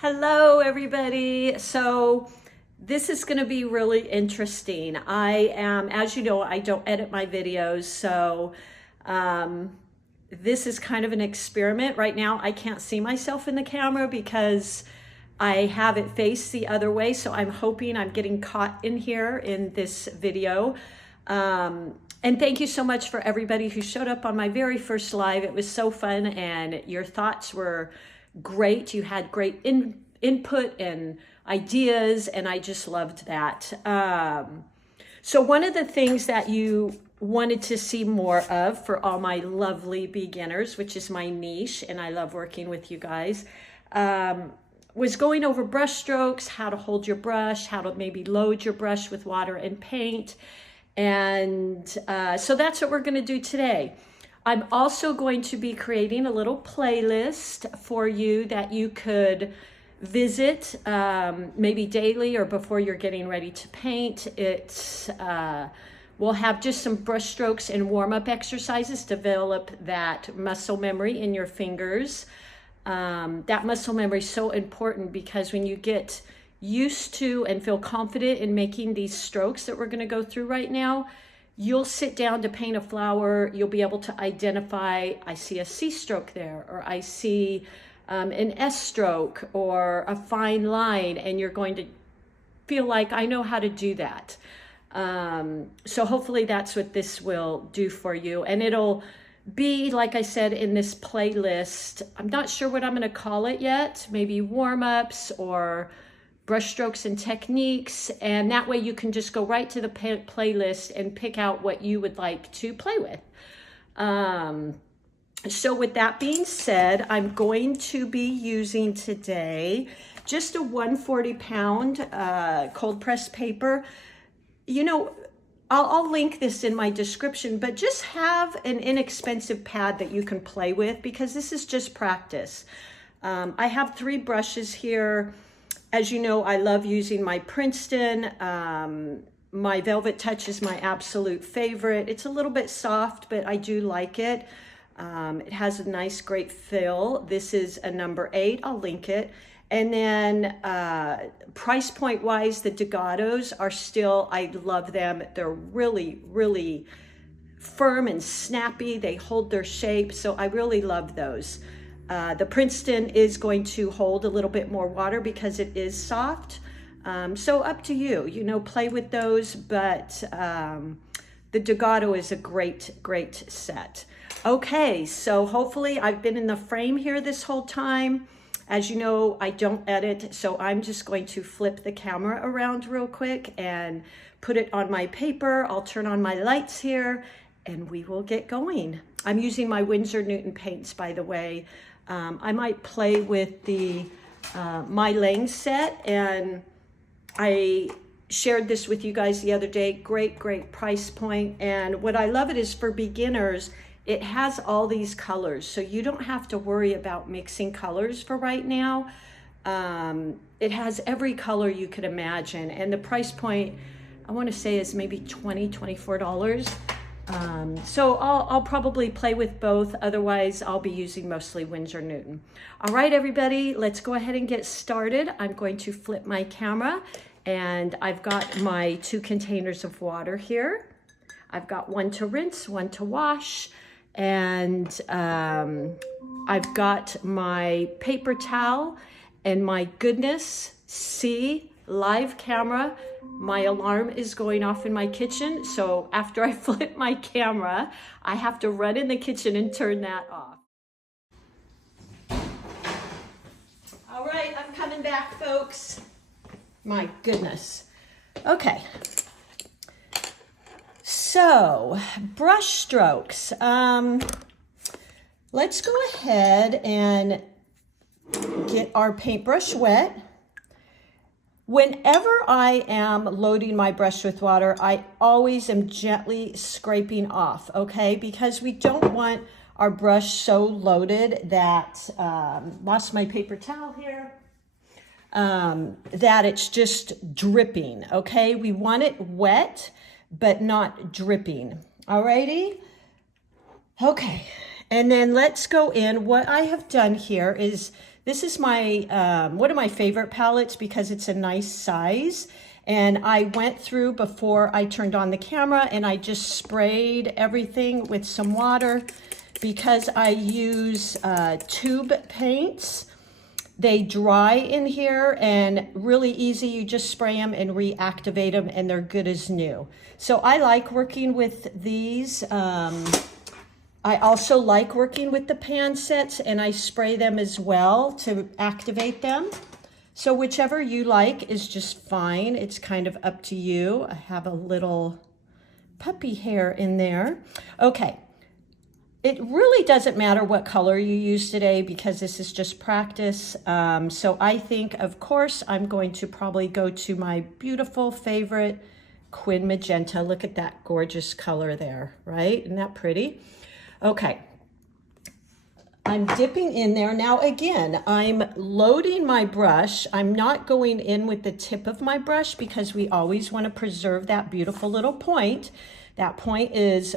Hello, everybody. So this is going to be really interesting. I am, as you know, I don't edit my videos. So this is kind of an experiment. Right now, I can't see myself in the camera because I have it face the other way. So I'm hoping I'm getting caught in here in this video. And thank you so much for everybody who showed up on my very first live. It was so fun and your thoughts were great. You had great input and ideas, and I just loved that. So one of the things that you wanted to see more of for all my lovely beginners, which is my niche, and I love working with you guys, was going over brush strokes, how to hold your brush, how to maybe load your brush with water and paint. And so that's what we're going to do today. I'm also going to be creating a little playlist for you that you could visit maybe daily or before you're getting ready to paint. We'll have just some brush strokes and warm-up exercises to develop that muscle memory in your fingers. That muscle memory is so important because when you get used to and feel confident in making these strokes that we're going to go through right now, you'll sit down to paint a flower, you'll be able to identify, I see a C stroke there, or I see an S stroke or a fine line, and you're going to feel like I know how to do that. So hopefully that's what this will do for you. And it'll be, like I said, in this playlist. I'm not sure what I'm going to call it yet, maybe warm-ups or brush strokes and techniques, and that way you can just go right to the playlist and pick out what you would like to play with. So with that being said, I'm going to be using today just a 140-pound cold press paper. You know, I'll link this in my description, but just have an inexpensive pad that you can play with because this is just practice. I have 3 brushes here. As you know, I love using my Princeton. My Velvet Touch is my absolute favorite. It's a little bit soft, but I do like it. It has a nice, great fill. This is a number 8. I'll link it. And then price point wise, the Degatos are still, I love them. They're really, really firm and snappy. They hold their shape. So I really love those. The Princeton is going to hold a little bit more water because it is soft. So up to you, you know, play with those, but the Degato is a great, great set. Okay, so hopefully I've been in the frame here this whole time. As you know, I don't edit, so I'm just going to flip the camera around real quick and put it on my paper. I'll turn on my lights here and we will get going. I'm using my Winsor Newton paints, by the way. I might play with the My Lang set, and I shared this with you guys the other day. Great, great price point. And what I love it is for beginners, it has all these colors, so you don't have to worry about mixing colors for right now. It has every color you could imagine, and the price point, I want to say, is maybe $20, $24. So I'll probably play with both. Otherwise, I'll be using mostly Winsor Newton. All right, everybody, let's go ahead and get started. I'm going to flip my camera, and I've got my 2 containers of water here. I've got one to rinse, one to wash, and I've got my paper towel, and my goodness, see, live camera. My alarm is going off in my kitchen, so after I flip my camera, I have to run in the kitchen and turn that off. All right, I'm coming back, folks. My goodness. Okay. So, brush strokes. Let's go ahead and get our paintbrush wet. Whenever I am loading my brush with water, I always am gently scraping off, okay? Because we don't want our brush so loaded that, lost my paper towel here, that it's just dripping, okay? We want it wet, but not dripping, alrighty? Okay, and then let's go in. What I have done here is This is my one of my favorite palettes because it's a nice size. And I went through before I turned on the camera and I just sprayed everything with some water because I use tube paints. They dry in here and really easy. You just spray them and reactivate them and they're good as new. So I like working with these. I also like working with the pan sets and I spray them as well to activate them. So whichever you like is just fine. It's kind of up to you. I have a little puppy hair in there. Okay. It really doesn't matter what color you use today because this is just practice. So I think, of course, I'm going to probably go to my beautiful favorite Quin Magenta. Look at that gorgeous color there, right? Isn't that pretty? Okay. I'm dipping in there. Now, again, I'm loading my brush. I'm not going in with the tip of my brush because we always want to preserve that beautiful little point. That point is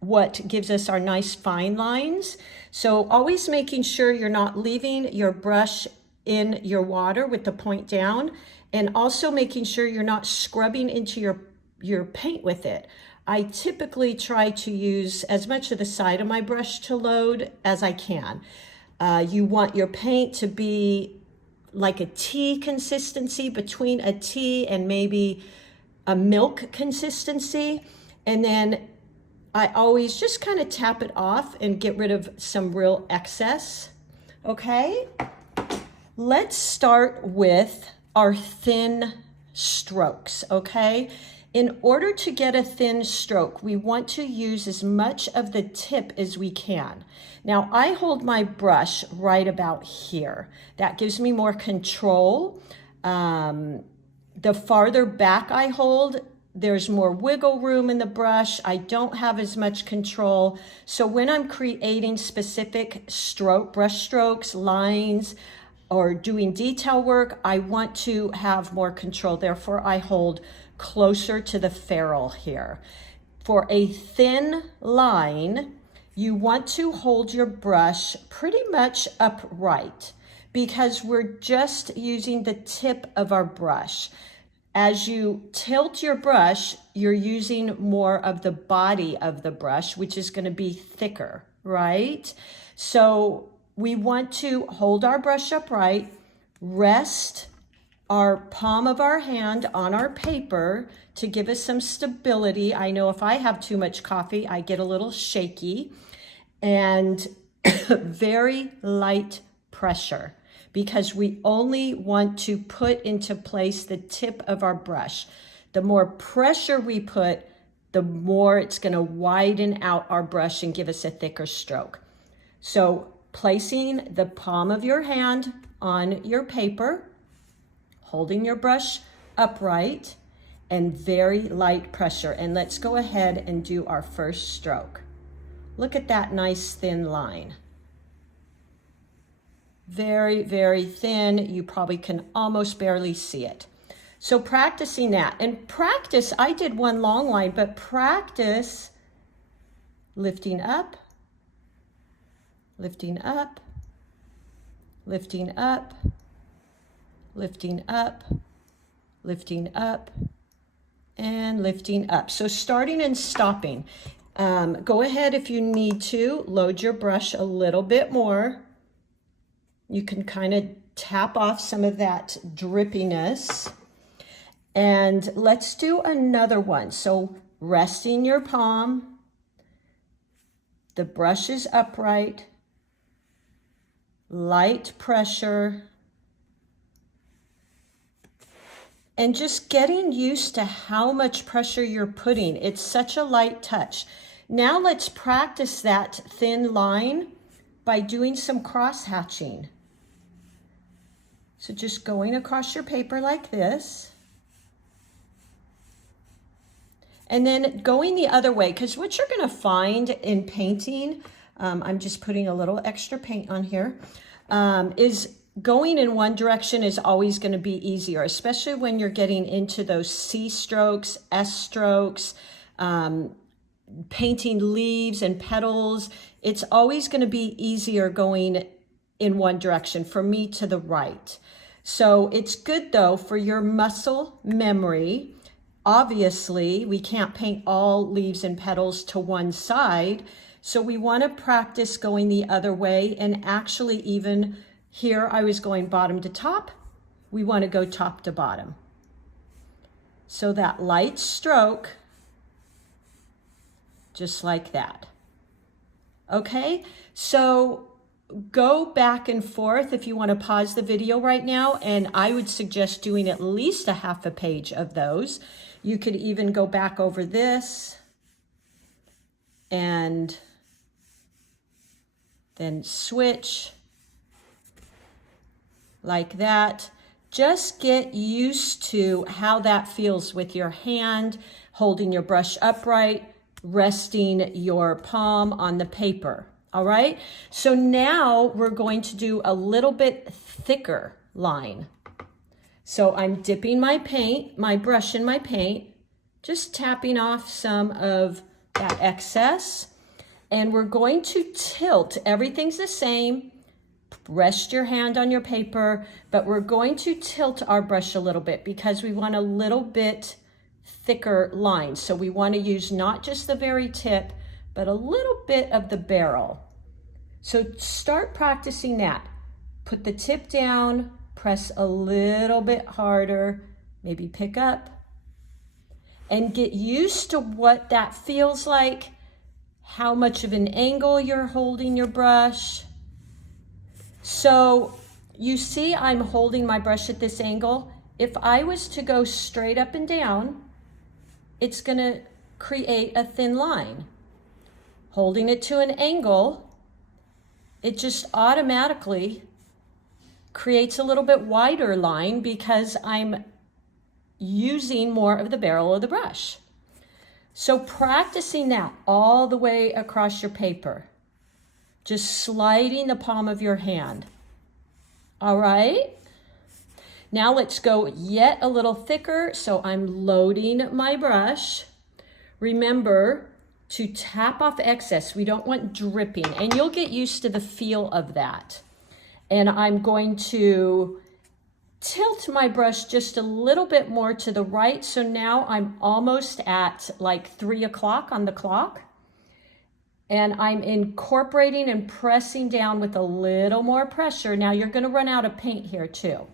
what gives us our nice fine lines. So always making sure you're not leaving your brush in your water with the point down, and also making sure you're not scrubbing into your paint with it. I typically try to use as much of the side of my brush to load as I can. You want your paint to be like a tea consistency, between a tea and maybe a milk consistency. And then I always just kind of tap it off and get rid of some real excess. Okay, let's start with our thin strokes, okay? In order to get a thin stroke, we want to use as much of the tip as we can. Now, I hold my brush right about here. That gives me more control. The farther back I hold, there's more wiggle room in the brush. I don't have as much control. So when I'm creating specific brush strokes, lines, or doing detail work, I want to have more control. Therefore, I hold closer to the ferrule here. For a thin line, you want to hold your brush pretty much upright because we're just using the tip of our brush. As you tilt your brush, you're using more of the body of the brush, which is going to be thicker, right? So we want to hold our brush upright, rest our palm of our hand on our paper to give us some stability. I know if I have too much coffee, I get a little shaky, and very light pressure, because we only want to put into place the tip of our brush. The more pressure we put, the more it's going to widen out our brush and give us a thicker stroke. So placing the palm of your hand on your paper, holding your brush upright, and very light pressure. And let's go ahead and do our first stroke. Look at that nice thin line. Very, very thin. You probably can almost barely see it. So practicing that. And practice, I did one long line, but practice lifting up, lifting up, lifting up, lifting up, lifting up, and lifting up. So starting and stopping. Go ahead if you need to, load your brush a little bit more. You can kind of tap off some of that drippiness. And let's do another one. So resting your palm, the brush is upright, light pressure, and just getting used to how much pressure you're putting. It's such a light touch. Now let's practice that thin line by doing some cross hatching. So just going across your paper like this. And then going the other way, because what you're going to find in painting, I'm just putting a little extra paint on here, is going in one direction is always going to be easier, especially when you're getting into those C strokes, S strokes, painting leaves and petals. It's always going to be easier going in one direction, for me to the right. So it's good though for your muscle memory. Obviously, we can't paint all leaves and petals to one side, so we want to practice going the other way. And actually, even here I was going bottom to top. We want to go top to bottom. So that light stroke, just like that. Okay, so go back and forth if you want to pause the video right now, and I would suggest doing at least a half a page of those. You could even go back over this and then switch like that. Just get used to how that feels with your hand, holding your brush upright, resting your palm on the paper. All right, so now we're going to do a little bit thicker line. So I'm dipping my paint, my brush in my paint, just tapping off some of that excess. And we're going to tilt, everything's the same. Rest your hand on your paper, but we're going to tilt our brush a little bit because we want a little bit thicker line. So we want to use not just the very tip, but a little bit of the barrel. So start practicing that. Put the tip down, press a little bit harder, maybe pick up, and get used to what that feels like, how much of an angle you're holding your brush. So you see I'm holding my brush at this angle. If I was to go straight up and down, it's going to create a thin line. Holding it to an angle, it just automatically creates a little bit wider line because I'm using more of the barrel of the brush. So practicing that all the way across your paper, just sliding the palm of your hand. All right. Now let's go yet a little thicker. So I'm loading my brush. Remember to tap off excess. We don't want dripping, and you'll get used to the feel of that. And I'm going to tilt my brush just a little bit more to the right. So now I'm almost at like 3 o'clock on the clock. And I'm incorporating and pressing down with a little more pressure. Now you're going to run out of paint here too,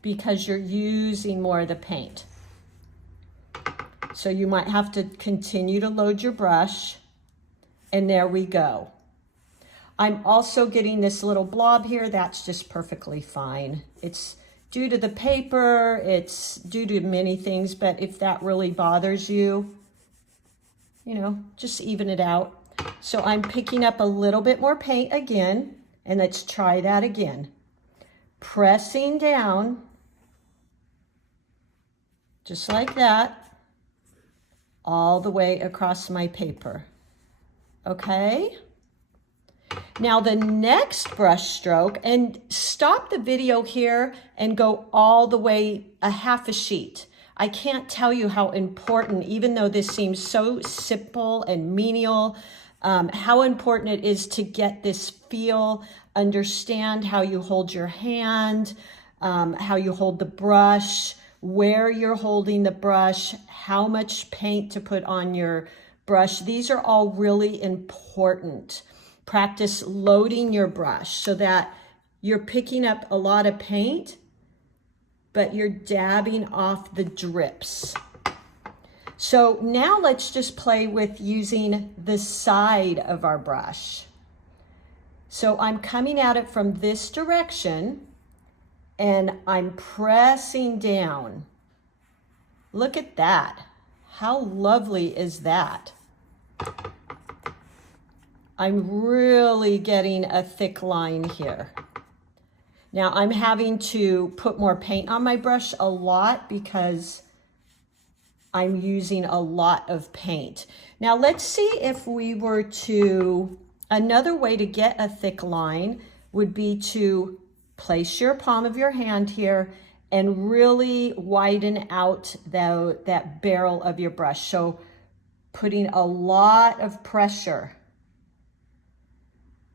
because you're using more of the paint. So you might have to continue to load your brush. And there we go. I'm also getting this little blob here. That's just perfectly fine. It's due to the paper. It's due to many things. But if that really bothers you, just even it out. So I'm picking up a little bit more paint again. And let's try that again. Pressing down. Just like that. All the way across my paper. Okay? Now the next brush stroke, and stop the video here and go all the way a half a sheet. I can't tell you how important, even though this seems so simple and menial, how important it is to get this feel, understand how you hold your hand, how you hold the brush, where you're holding the brush, how much paint to put on your brush. These are all really important. Practice loading your brush so that you're picking up a lot of paint, but you're dabbing off the drips. So now let's just play with using the side of our brush. So I'm coming at it from this direction and I'm pressing down. Look at that. How lovely is that? I'm really getting a thick line here. Now I'm having to put more paint on my brush a lot because I'm using a lot of paint. Now let's see if we were to, another way to get a thick line would be to place your palm of your hand here and really widen out that barrel of your brush. So putting a lot of pressure,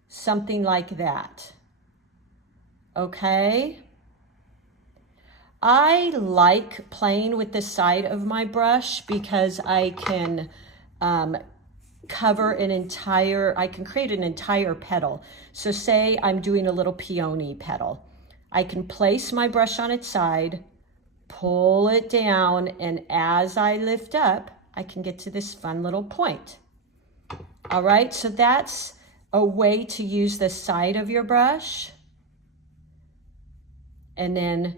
something like that. okay? I like playing with the side of my brush because I can cover I can create an entire petal. So say I'm doing a little peony petal. I can place my brush on its side, pull it down, and as I lift up, I can get to this fun little point. All right, so that's a way to use the side of your brush. And then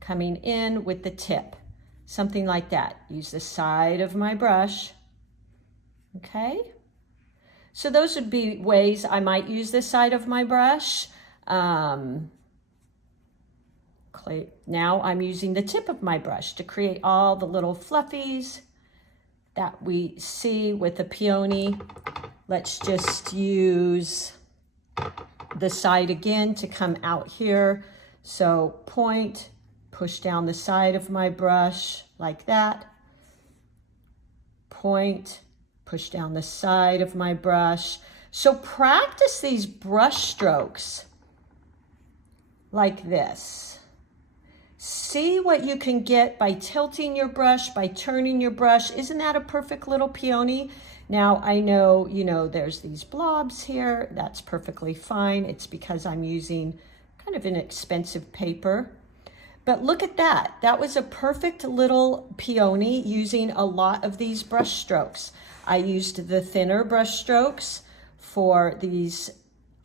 coming in with the tip, something like that. Use the side of my brush, okay? So those would be ways I might use the side of my brush. Now I'm using the tip of my brush to create all the little fluffies that we see with the peony. Let's just use the side again to come out here. So point, push down the side of my brush like that. Point, push down the side of my brush. So practice these brush strokes like this. See what you can get by tilting your brush, by turning your brush. Isn't that a perfect little peony? Now I know, there's these blobs here. That's perfectly fine. It's because I'm using kind of an expensive paper. But look at that. That was a perfect little peony using a lot of these brush strokes. I used the thinner brush strokes for these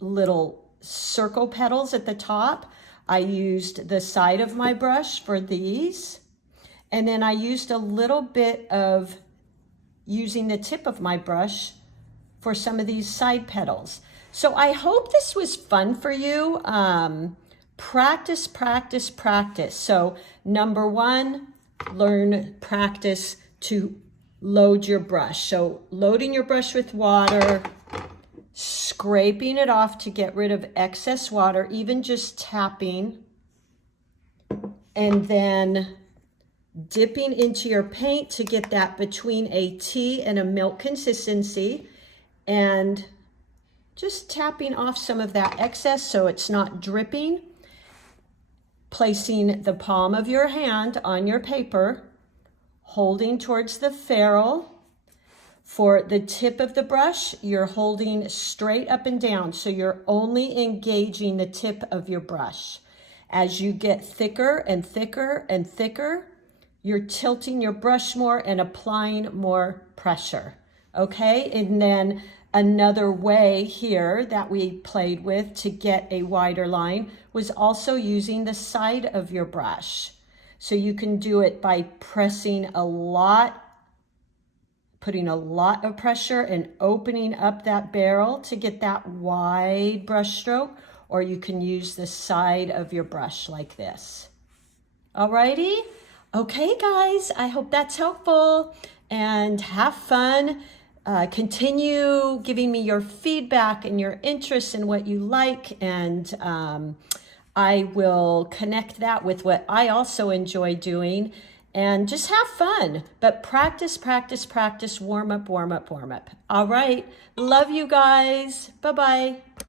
little circle petals at the top. I used the side of my brush for these. And then I used a little bit of using the tip of my brush for some of these side petals. So I hope this was fun for you. Practice, practice, practice. So number one, practice to load your brush. So loading your brush with water, scraping it off to get rid of excess water, even just tapping, and then dipping into your paint to get that between a tea and a milk consistency, and just tapping off some of that excess so it's not dripping. Placing the palm of your hand on your paper, holding towards the ferrule. For the tip of the brush, you're holding straight up and down, so you're only engaging the tip of your brush. As you get thicker and thicker and thicker, you're tilting your brush more and applying more pressure, okay? And then another way here that we played with to get a wider line was also using the side of your brush. So you can do it by pressing a lot, putting a lot of pressure and opening up that barrel to get that wide brush stroke, or you can use the side of your brush like this. Alrighty? Okay, guys, I hope that's helpful, and have fun. Continue giving me your feedback and your interest in what you like, and I will connect that with what I also enjoy doing, and just have fun. But practice, practice, practice, warm up, warm up, warm up. All right. Love you guys. Bye-bye.